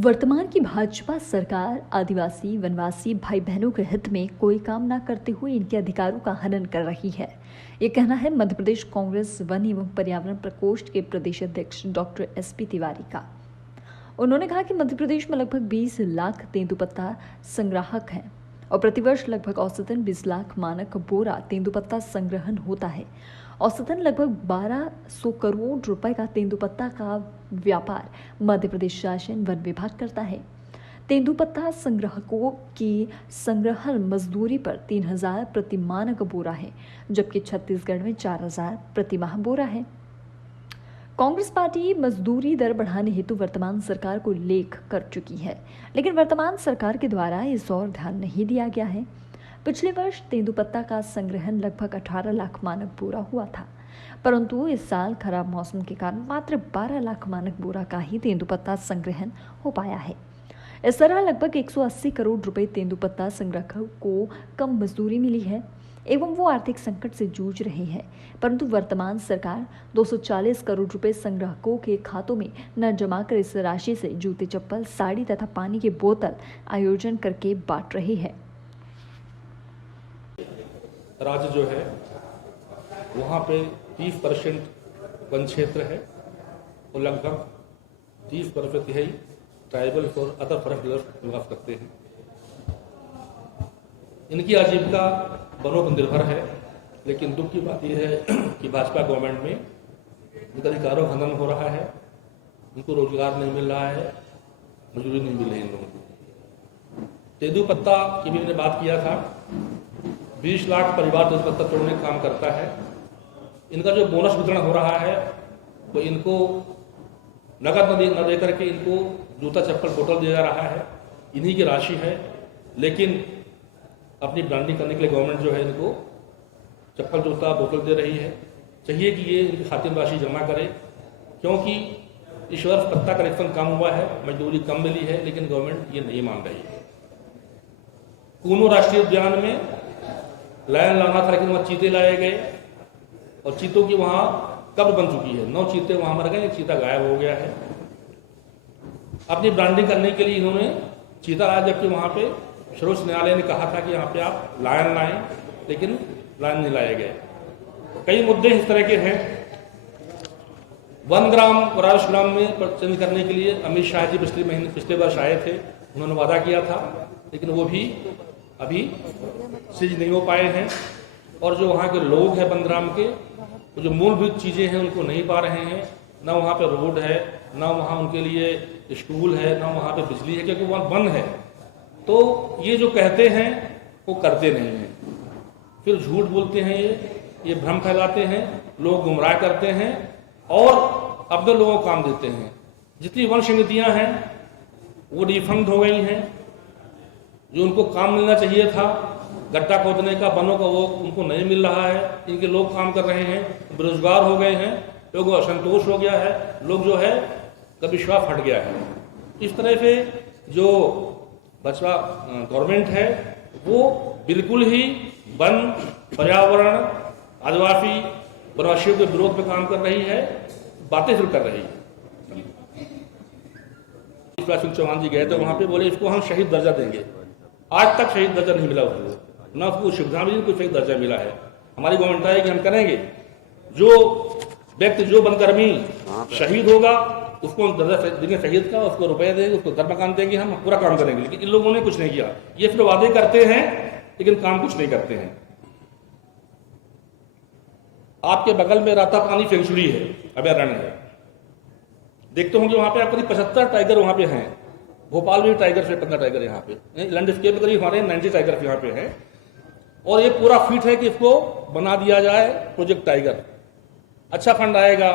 वर्तमान की भाजपा सरकार आदिवासी वनवासी भाई बहनों के हित में कोई काम न करते हुए इनके अधिकारों का हनन कर रही है। ये कहना है मध्य प्रदेश कांग्रेस वन एवं पर्यावरण प्रकोष्ठ के प्रदेश अध्यक्ष डॉक्टर SP तिवारी का। उन्होंने कहा कि मध्य प्रदेश में लगभग 20 लाख तेंदुपत्ता संग्राहक हैं और प्रतिवर्ष लगभग औसतन 20 लाख मानक बोरा तेंदुपत्ता संग्रहण होता है। औसतन लगभग 1200 करोड़ रुपए का तेंदुपत्ता का व्यापार मध्य प्रदेश शासन वन विभाग करता है। तेंदुपत्ता संग्राहकों की संग्रहण मजदूरी पर 3000 प्रति मानक बोरा है, जबकि छत्तीसगढ़ में 4000 प्रति माह बोरा है। कांग्रेस पार्टी मजदूरी दर बढ़ाने हेतु वर्तमान सरकार को लेख कर चुकी है, लेकिन वर्तमान सरकार के द्वारा इस ओर ध्यान नहीं दिया गया है। पिछले वर्ष तेंदुपत्ता का संग्रहण लगभग 18 लाख मानक बोरा हुआ था, परंतु इस साल खराब मौसम के कारण मात्र 12 लाख मानक बोरा का ही तेंदुपत्ता संग्रहण हो पाया है। इस तरह लगभग 180 करोड़ रुपए तेंदुपत्ता संग्राहकों को कम मजदूरी मिली है एवं वो आर्थिक संकट से जूझ रहे हैं, परंतु वर्तमान सरकार 240 करोड़ रुपए संग्राहकों के खातों में न जमा कर इस राशि से जूते चप्पल साड़ी तथा पानी की बोतल आयोजन करके बांट रही है। राज्य जो है वहाँ पे 30% वन क्षेत्र है और लगभग 30% ही ट्राइबल और अदर फॉरेस्ट डिलर्स निवास करते हैं। इनकी आजीविका वनों पर निर्भर है, लेकिन दुख की बात यह है कि भाजपा गवर्नमेंट में इनका अधिकारों का हनन हो रहा है, इनको रोजगार नहीं मिल रहा है, मजदूरी नहीं मिल रही इन लोगों को। तेंदुपत्ता की भी मैंने बात किया था, 20 लाख परिवार तेंदुपत्ता तोड़ने का काम करता है। इनका जो बोनस वितरण हो रहा है वो इनको नकद न दे करके इनको जूता चप्पल बोतल दिया जा रहा है, इन्हीं की राशि है। लेकिन अपनी ब्रांडिंग करने के लिए गवर्नमेंट जो है इनको चप्पल जूता बोतल दे रही है। चाहिए कि ये इनकी खातिर राशि जमा करे, क्योंकि इस वर्ष पत्ता कलेक्शन कम हुआ है, मजदूरी कम मिली है, लेकिन गवर्नमेंट ये नहीं मान रही है। कूनो राष्ट्रीय उद्यान में लायन लाना था, लेकिन वहाँ चीते लाए गए और चीतों की वहाँ कब्र बन चुकी है। 9 चीते वहाँ मर गए, एक चीता गायब हो गया है। अपनी ब्रांडिंग करने के लिए इन्होंने चीता लाया, जबकि वहाँ पे सर्वोच्च न्यायालय ने कहा था कि यहाँ पे आप लायन लाएं, लेकिन लायन नहीं लाए गए। कई मुद्दे इस तरह के हैं। वनग्राम और राजग्राम में चेंज करने के लिए अमित शाह जी पिछले वर्ष आए थे, उन्होंने वादा किया था, लेकिन वो भी अभी सिद्ध नहीं हो पाए हैं। और जो वहाँ के लोग हैं वनग्राम के, वो जो मूलभूत चीज़ें हैं उनको नहीं पा रहे हैं। ना वहाँ पे रोड है, ना वहाँ उनके लिए स्कूल है, ना वहाँ पे बिजली है, क्योंकि वहाँ वन है। तो ये जो कहते हैं वो करते नहीं हैं, फिर झूठ बोलते हैं, ये भ्रम फैलाते हैं, लोग गुमराह करते हैं और अपने लोगों को काम देते हैं। जितनी वन समितियाँ हैं वो डिफंक्ट हो गई हैं। जो उनको काम मिलना चाहिए था गड्ढा खोदने का, वनों का, वो उनको नहीं मिल रहा है। इनके लोग काम कर रहे हैं, बेरोजगार हो गए हैं, लोगों को असंतोष हो गया है, लोग जो है का विश्वास हट गया है। इस तरह से जो भाजपा गवर्नमेंट है वो बिल्कुल ही वन, पर्यावरण, आदिवासी वनवासियों के विरोध में काम कर रही है, बातें शुरू कर रही है। शिवराज सिंह चौहान जी गए थे वहाँ पे, बोले इसको हम शहीद दर्जा देंगे। आज तक शहीद दर्जा नहीं मिला उसको, ना उसको सुविधा मिली, कोई शहीद दर्जा मिला है। हमारी गवर्नमेंट है कि हम करेंगे, जो व्यक्ति जो वनकर्मी शहीद होगा उसको दर्जा देंगे शहीद का, उसको रुपये देंगे, उसको घर मकान देंगे, हम पूरा काम करेंगे। लेकिन इन लोगों ने कुछ नहीं किया। ये फिर वादे करते हैं लेकिन काम कुछ नहीं करते हैं। आपके बगल में रातापानी सेंचुरी है, अभयारण्य है, देखते होंगे वहां पे आप करीब 75 टाइगर वहां पे हैं। भोपाल में टाइगर से 15 टाइगर यहाँ पे, लैंडस्केप में करीब हमारे 90 टाइगर यहाँ पे हैं। और ये पूरा फिट है कि इसको बना दिया जाए प्रोजेक्ट टाइगर। अच्छा फंड आएगा,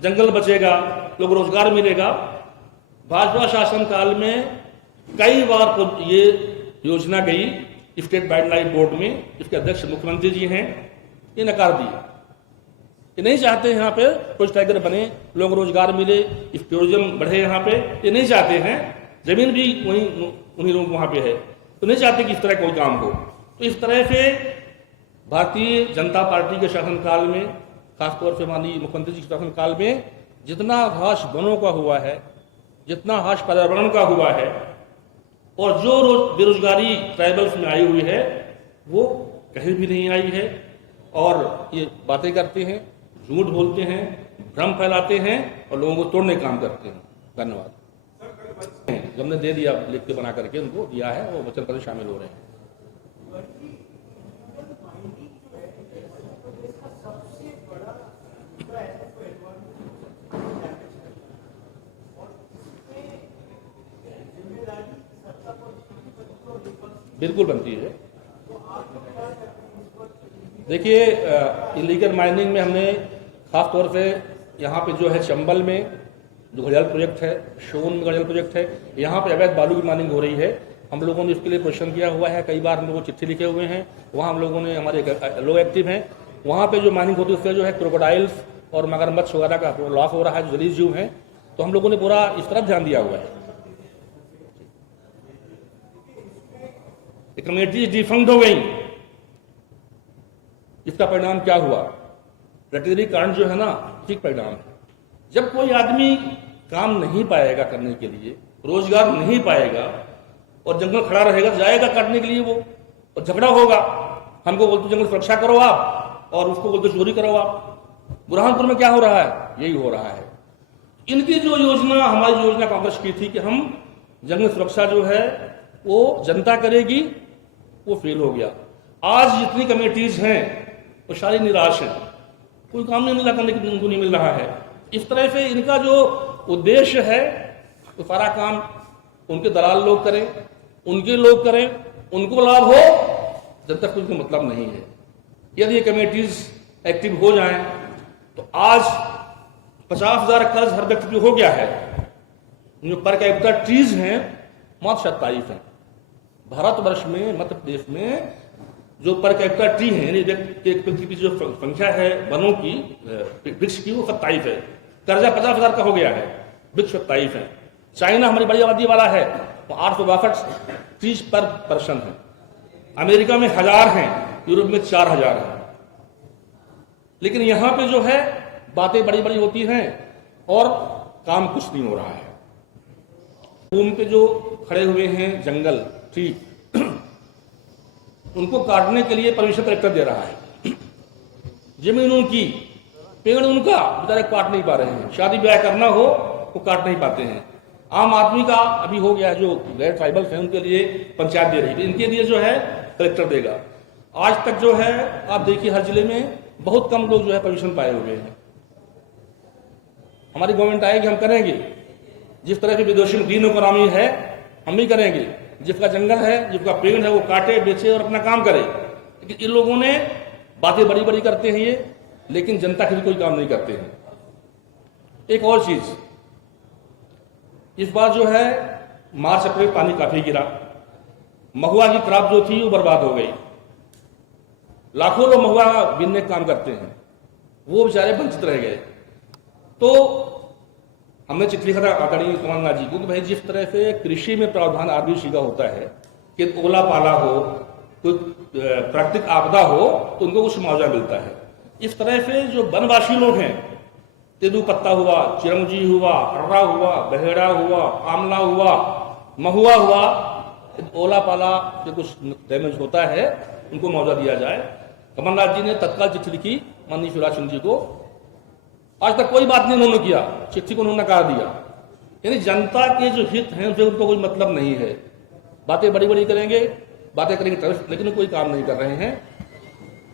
जंगल बचेगा, लोग रोजगार मिलेगा। भाजपा शासन काल में कई बार ये योजना गई स्टेट वाइल्ड लाइफ बोर्ड में, इसके अध्यक्ष मुख्यमंत्री जी हैं, ये नकार दिए। ये नहीं चाहते यहाँ पे कुछ टाइगर बने, लोग रोजगार मिले, टूरिज्म बढ़े यहाँ पे, ये नहीं चाहते हैं। जमीन भी वहीं उन्हीं लोग वहाँ पे है, तो नहीं चाहते कि इस तरह कोई काम हो। तो इस तरह से भारतीय जनता पार्टी के शासनकाल में, खासतौर से माननीय मुख्यमंत्री जी के शासनकाल में, जितना घास वनों का हुआ है, जितना हाश पर्यावरण का हुआ है और जो बेरोजगारी ट्राइबल्स में आई हुई है वो कहीं भी नहीं आई है। और ये बातें करते हैं, झूठ बोलते हैं, भ्रम फैलाते हैं और लोगों को तोड़ने का काम करते हैं। धन्यवाद। हमने दे दिया, लिख के बना करके उनको दिया है, वो वचन पत्र शामिल हो रहे हैं। बिल्कुल बनती है। देखिए, इलीगल माइनिंग में हमने खास तौर से यहाँ पे जो है चंबल में जो घड़ियाल प्रोजेक्ट है, शोन में घड़ियाल प्रोजेक्ट है, यहाँ पे अवैध बालू की माइनिंग हो रही है। हम लोगों ने इसके लिए क्वेश्चन किया हुआ है, कई बार हम लोगों को चिट्ठी लिखे हुए हैं। वहाँ हम लोगों ने, हमारे लोग एक्टिव हैं, वहाँ पे जो माइनिंग होती है उससे जो है क्रोकोडाइल्स और मगरमच्छ वगैरह का लॉस हो रहा है, जो जलीय जीव हैं। तो हम लोगों ने पूरा इस तरफ ध्यान दिया हुआ है। कमेटी डिफंक्ट हो गई, इसका परिणाम क्या हुआ? रटरी कांड जो है ना, ठीक परिणाम है। जब कोई आदमी काम नहीं पाएगा करने के लिए, रोजगार नहीं पाएगा और जंगल खड़ा रहेगा, जाएगा काटने के लिए वो, और झगड़ा होगा। हमको बोलते जंगल सुरक्षा करो आप, और उसको बोलते चोरी करो आप। बुरहानपुर में क्या हो रहा है? यही हो रहा है। इनकी जो योजना, हमारी योजना कांग्रेस की थी कि हम जंगल सुरक्षा जो है वो जनता करेगी, वो फेल हो गया। आज जितनी कमेटीज हैं वो सारी निराश हैं, कोई काम नहीं मिला करने को नहीं मिल रहा है। इस तरह से इनका जो उद्देश्य है वो सारा काम उनके दलाल लोग करें, उनके लोग करें, उनको लाभ हो, जब तक उनको मतलब नहीं है। यदि ये कमेटीज एक्टिव हो जाएं तो आज 50,000 कर्ज हर व्यक्ति हो गया है। जो पर कैपिटा ट्रीज हैं मात्र 27 हैं। भारतवर्ष में, मध्य प्रदेश में जो पर कैपिटा ट्री है, यानी व्यक्ति की जो संख्या है वनों की, वृक्ष की, वो 27 है। कर्जा 50,000 का हो गया है, वृक्ष 27 है। चाइना हमारी बड़ी आबादी वाला है, वो 862 ट्रीज पर पर्सन है। अमेरिका में 1000 हैं, यूरोप में 4000 हैं। लेकिन यहां पे जो है बातें बड़ी बड़ी होती हैं और काम कुछ नहीं हो रहा है। भूमि पे जो खड़े हुए हैं जंगल, ठीक, उनको काटने के लिए परमिशन कलेक्टर दे रहा है। जमीन उनकी, पेड़ उनका, बेचारे काट नहीं पा रहे हैं। शादी ब्याह करना हो वो काट नहीं पाते हैं। आम आदमी का अभी हो गया, जो गैर ट्राइबल्स हैं उनके लिए पंचायत दे रही है, इनके लिए जो है कलेक्टर देगा। आज तक जो है आप देखिए हर जिले में बहुत कम लोग जो है परमिशन पाए हुए हैं। हमारी गवर्नमेंट आएगी, हम करेंगे। जिस तरह की विदेशी ग्रीन इकोनॉमी है हम भी करेंगे। जिसका जंगल है, जिसका पेड़ है, वो काटे, बेचे और अपना काम करे। लेकिन इन लोगों ने बातें बड़ी बड़ी करते हैं ये, लेकिन जनता के लिए कोई काम नहीं करते हैं। एक और चीज, इस बार जो है मार्च अप्रैल पानी काफी गिरा, महुआ की क्रॉप जो थी वो बर्बाद हो गई। लाखों लोग महुआ बीनने का काम करते हैं, वो बेचारे वंचित रह गए। तो हमने चिट्ठी लिखा था आदरणीय कमलनाथ जी को कि भाई जिस तरह से कृषि में प्रावधान आरबीसी का होता है कि ओला पाला हो, कोई प्राकृतिक आपदा हो तो उनको कुछ मुआवजा मिलता है, इस तरह से जो वनवासी लोग हैं, तेंदुपत्ता हुआ, चिरंजी हुआ, हर्रा हुआ, बहेड़ा हुआ, आमला हुआ, महुआ हुआ, ओला पाला से कुछ डैमेज होता है, उनको मुआवजा दिया जाए। कमलनाथ जी ने तत्काल चिट्ठी लिखी माननीय शिवराज सिंह जी को। आज तक कोई बात नहीं उन्होंने किया, चिट्ठी को उन्होंने नकार दिया। यानी जनता के जो हित हैं उनसे उनको कोई मतलब नहीं है। बातें बड़ी बड़ी करेंगे, बातें करेंगे, लेकिन कोई काम नहीं कर रहे हैं।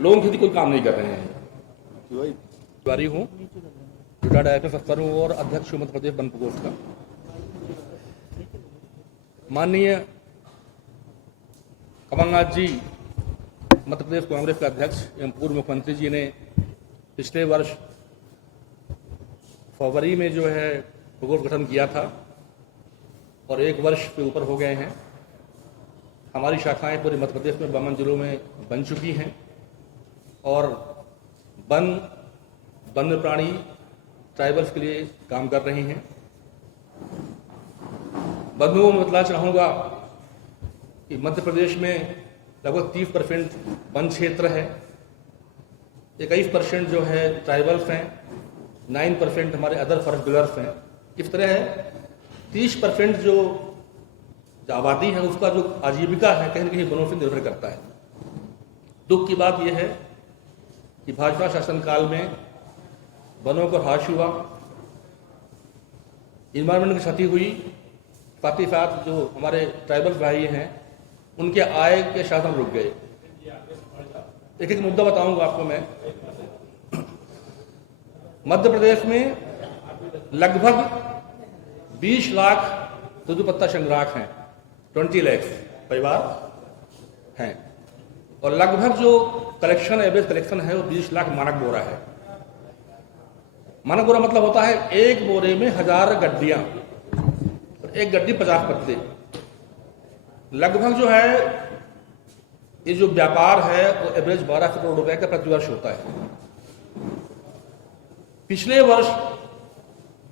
लोगों के लिए कोई काम नहीं कर रहे हैं। तिवारी हूँ, रिटायर्ड IAS अफसर हूँ और अध्यक्ष मध्य प्रदेश वन प्रकोष्ठ का। माननीय कमलनाथ जी मध्य प्रदेश कांग्रेस के अध्यक्ष एवं पूर्व मुख्यमंत्री जी ने पिछले वर्ष फरवरी में जो है प्रकोष्ठ गठन किया था और 1 वर्ष से ऊपर हो गए हैं। हमारी शाखाएं पूरे मध्य प्रदेश में 52 जिलों में बन चुकी हैं और वन्य प्राणी ट्राइबल्स के लिए काम कर रही हैं। बंधुओं में बतला चाहूँगा कि मध्य प्रदेश में लगभग 30% वन क्षेत्र है, 21% जो है ट्राइबल्स हैं, 9% हमारे अदर फॉरेस्ट डिलर्स हैं। इस तरह है 30% जो आबादी है उसका जो आजीविका है कहीं न कहीं वनों से निर्भर करता है। दुख की बात यह है कि भाजपा शासनकाल में वनों को ह्रास हुआ, इन्वायरमेंट की क्षति हुई, साथ ही साथ जो हमारे ट्राइबल भाई हैं उनके आय के साधन रुक गए। एक एक मुद्दा बताऊंगा आपको मैं। मध्य प्रदेश में लगभग 20 लाख तेंदुपत्ता संग्राहक हैं, 20 लाख परिवार हैं, और लगभग जो कलेक्शन एवरेज कलेक्शन है वो 20 लाख मानक बोरा है। मानक बोरा मतलब होता है एक बोरे में 1000 गड्डियां, एक गड्डी 50 पत्ते। लगभग जो है ये जो व्यापार है वो एवरेज 1200 करोड़ रुपए का प्रतिवर्ष होता है। पिछले वर्ष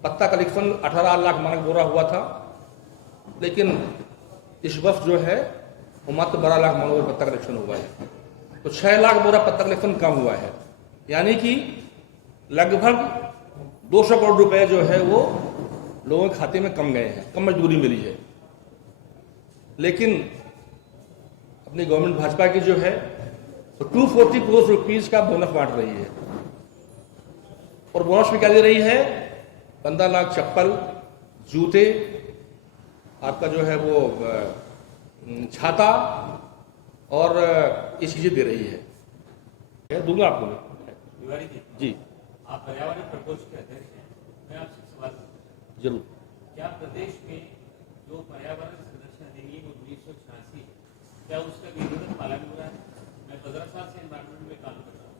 पत्ता कलेक्शन 18 लाख मानक बोरा हुआ था, लेकिन इस वर्ष जो है वो मात्र 12 लाख मानक बोरा पत्ता कलेक्शन हुआ है। तो 6 लाख बोरा पत्ता कलेक्शन कम हुआ है, यानी कि लगभग 200 करोड़ रुपए जो है वो लोगों के खाते में कम गए हैं, कम मजदूरी मिली है। लेकिन अपनी गवर्नमेंट भाजपा की जो है तो 240 करोड़ रुपीज का बोनस बांट रही है, और बोनस में क्या दे रही है? 15 लाख चप्पल, जूते, आपका जो है वो छाता और ये चीजें दे रही है। दूंगा आपको मैं जी। आप पर्यावरण प्रकोष्ठ के अध्यक्ष हैं, मैं आपसे सवाल जरूर। क्या प्रदेश में जो पर्यावरण संरक्षण अधिनियम 1986 क्या उसका विधिवत पालन हो रहा है? मैं 15 साल से एनवायरमेंट में काम कर रहा हूँ।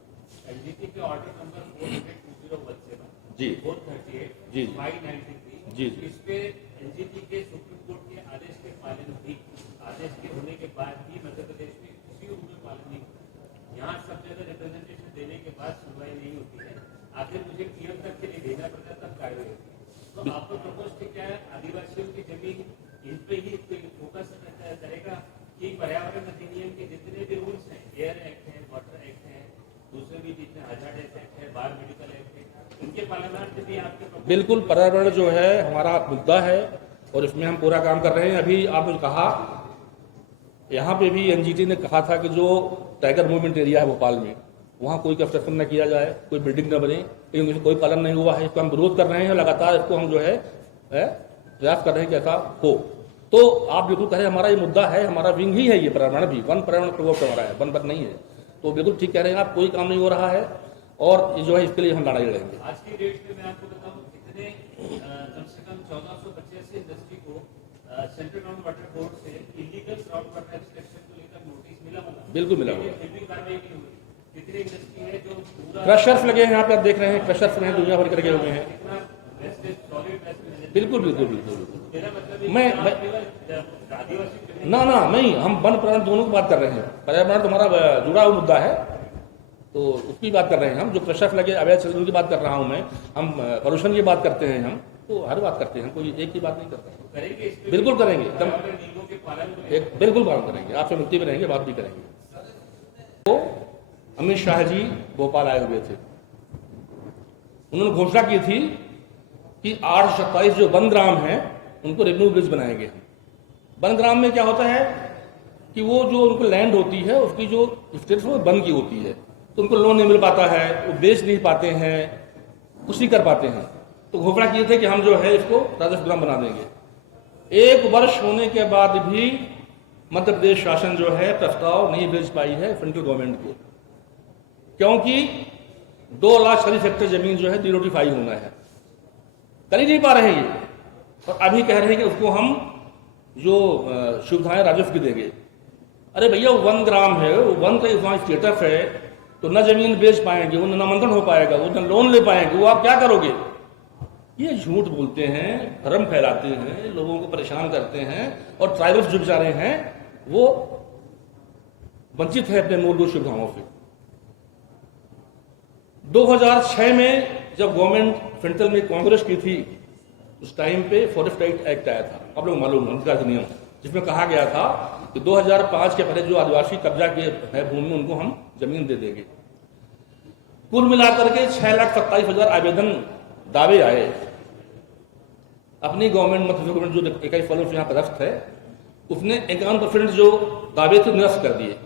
एनजीटी के ऑर्डर नंबर 42017 जी 438 जी 593 जी इस पे एनजीटी के सुप्रीम कोर्ट के आदेश के पालन भी आदेश के होने के बाद भी मध्य प्रदेश में किसी रूप में पालन नहीं होता। यहाँ सब जगह रिप्रेजेंटेशन देने के बाद सुनवाई नहीं होती है, आखिर मुझे पीएम तक के लिए भेजना पड़ता तब कार्रवाई होती है। तो आपको प्रकोष्ठ क्या है, आदिवासियों की जमीन इन पे ही फोकस करेगा कि पर्यावरण अधिनियम के जितने भी रूल्स हैं, एयर एक्ट है, वाटर एक्ट है, दूसरे भी जितने हजार्ड एक्ट है, बार मेडिकल एक्ट है, उनके पालनार्थ भी आपके? बिल्कुल, पर्यावरण जो है हमारा मुद्दा है और इसमें हम पूरा काम कर रहे हैं। अभी आपने कहा यहाँ पे भी एनजीटी ने कहा था कि जो टाइगर मूवमेंट एरिया है भोपाल में, वहाँ कोई कंस्ट्रक्शन न किया जाए, कोई बिल्डिंग न बने, लेकिन कोई पालन नहीं हुआ है। इसको हम विरोध कर रहे हैं, लगातार इसको हम जो है प्रयास कर रहे हैं कि ऐसा हो। तो आप बिल्कुल कह रहे हैं, हमारा ये मुद्दा है, हमारा विंग ही है ये पर्यावरण भी, वन पर्यावरण प्रकोष्ठ हमारा है, वन नहीं है। तो बिल्कुल ठीक कह रहे हैं आप, कोई काम नहीं हो रहा है और ये जो है इसके लिए हम लड़ाई लड़ेंगे। आज की डेट में मैं आपको बताऊं कितने कम से कम 1485 इंडस्ट्री को सेंट्रल ग्राउंड वाटर बोर्ड से इलीगल ग्राउंड वाटर एक्सट्रैक्शन को लेकर नोटिस मिला होगा। बिल्कुल मिला होगा। फिर भी कार्रवाई नहीं हुई। कितनी इंडस्ट्री है जो पूरा क्रशर्स लगे हैं, यहाँ पे आप देख रहे हैं क्रशर्स में दुनिया भर के लगे हुए हैं। बिल्कुल बिल्कुल बिल्कुल। मैं आदिवासी ना नहीं, हम वन पर्यावरण दोनों की बात कर रहे हैं। पर्यावरण तो हमारा जुड़ा हुआ मुद्दा है, तो उसकी बात कर रहे हैं हम। जो क्रशर्स लगे अवैध संग्रहण की बात कर रहा हूं मैं, हम पॉल्यूशन की बात करते हैं, हम तो हर बात करते हैं, कोई एक ही बात नहीं करते। बिल्कुल करेंगे, एकदम बिल्कुल पालन करेंगे, आपसे मुक्ति में रहेंगे, बात भी करेंगे। तो अमित शाह जी भोपाल आए हुए थे, उन्होंने घोषणा की थी कि 827 जो वन ग्राम हैं उनको रेवेन्यू ब्रिज बनाएंगे। वन ग्राम में क्या होता है कि वो जो उनको लैंड होती है उसकी जो स्टेटस वो वन की होती है, तो उनको लोन नहीं मिल पाता है, वो बेच नहीं पाते हैं, कुछ नहीं कर पाते हैं। तो घोषणा किए थे कि हम जो है इसको राजस्व ग्राम बना देंगे। 1 वर्ष होने के बाद भी मध्य प्रदेश शासन जो है प्रस्ताव नहीं भेज पाई है सेंट्रल गवर्नमेंट को, क्योंकि 2,40,000 हेक्टेयर जमीन जो है डिनोटिफाई होना है, कर ही नहीं पा रहे हैं ये, और अभी कह रहे हैं कि उसको हम जो सुविधाएं राजस्व की देंगे। अरे भैया, 1 ग्राम है, वो वन का वहां स्टेटस है, तो न जमीन बेच पाएंगे, वो न नामांकन हो पाएगा, वो न लोन ले पाएंगे, वो आप क्या करोगे? ये झूठ बोलते हैं, भ्रम फैलाते हैं, लोगों को परेशान करते हैं, और ट्राइबल्स जो बेचारे हैं वो वंचित है अपने मूलभूत सुविधाओं से। 2006 में जब गवर्नमेंट सेंट्रल में कांग्रेस की थी, उस टाइम पे फॉरेस्ट राइट एक्ट आया था, आप लोग मालूम है उनका नियम, जिसमें कहा गया था कि 2005 के पहले जो आदिवासी कब्जा के है भूमि उनको हम जमीन दे देंगे। कुल मिलाकर के 6,27,000 आवेदन दावे आए, अपनी गवर्नमेंट मध्य प्रदेश गवर्नमेंट जो इकाई फॉलो यहाँ पदस्थ है उसने 51% जो दावे थे निरस्त कर दिए।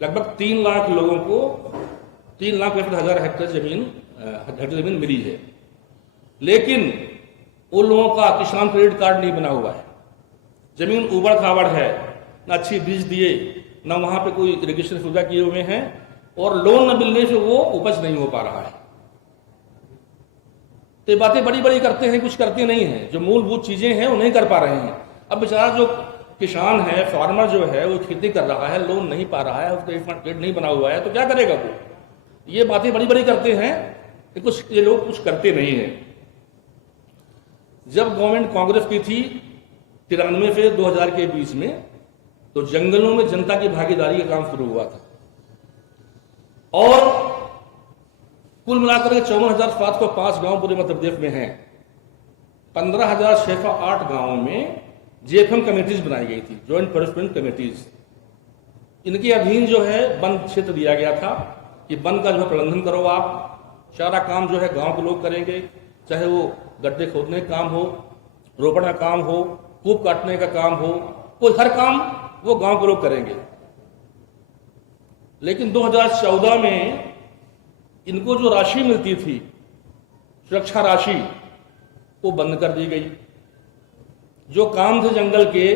लगभग 3 लाख लोगों को 3,65,000 हेक्टेयर जमीन मिली है, लेकिन उन लोगों का किसान क्रेडिट कार्ड नहीं बना हुआ है। जमीन उबड़ खाबड़ है, न अच्छी बीज दिए, न वहां पे कोई इरिगेशन सुविधा किए हुए हैं, और लोन न मिलने से वो उपज नहीं हो पा रहा है। तो ये बातें बड़ी बड़ी करते हैं, कुछ करते नहीं हैं। जो मूलभूत चीजें हैं वो नहीं कर पा रहे हैं। अब बेचारा जो किसान है, फार्मर जो है, वो खेती कर रहा है, लोन नहीं पा रहा है, उसका क्रेडिट नहीं बना हुआ है, तो क्या करेगा वो? ये बातें बड़ी बड़ी करते हैं, ये लोग कुछ करते नहीं हैं। जब गवर्नमेंट कांग्रेस की थी 93 से 2000 के बीच में, तो जंगलों में जनता की भागीदारी का काम शुरू हुआ था, और कुल मिलाकर 54,705 गांव पूरे मध्य प्रदेश में हैं। 15,608 गांवों में जेएफएम कमेटीज बनाई गई थी, ज्वाइंट फॉरेस्टमेंट कमेटीज। इनके अधीन जो है वन क्षेत्र दिया गया था कि वन का जो है प्रबंधन करो आप, सारा काम जो है गांव के लोग करेंगे, चाहे वो गड्ढे खोदने का काम हो, रोपण का काम हो, कूप काटने का काम हो, कोई हर काम वो गांव के लोग करेंगे। लेकिन 2014 में इनको जो राशि मिलती थी, सुरक्षा राशि, वो बंद कर दी गई। जो काम थे जंगल के,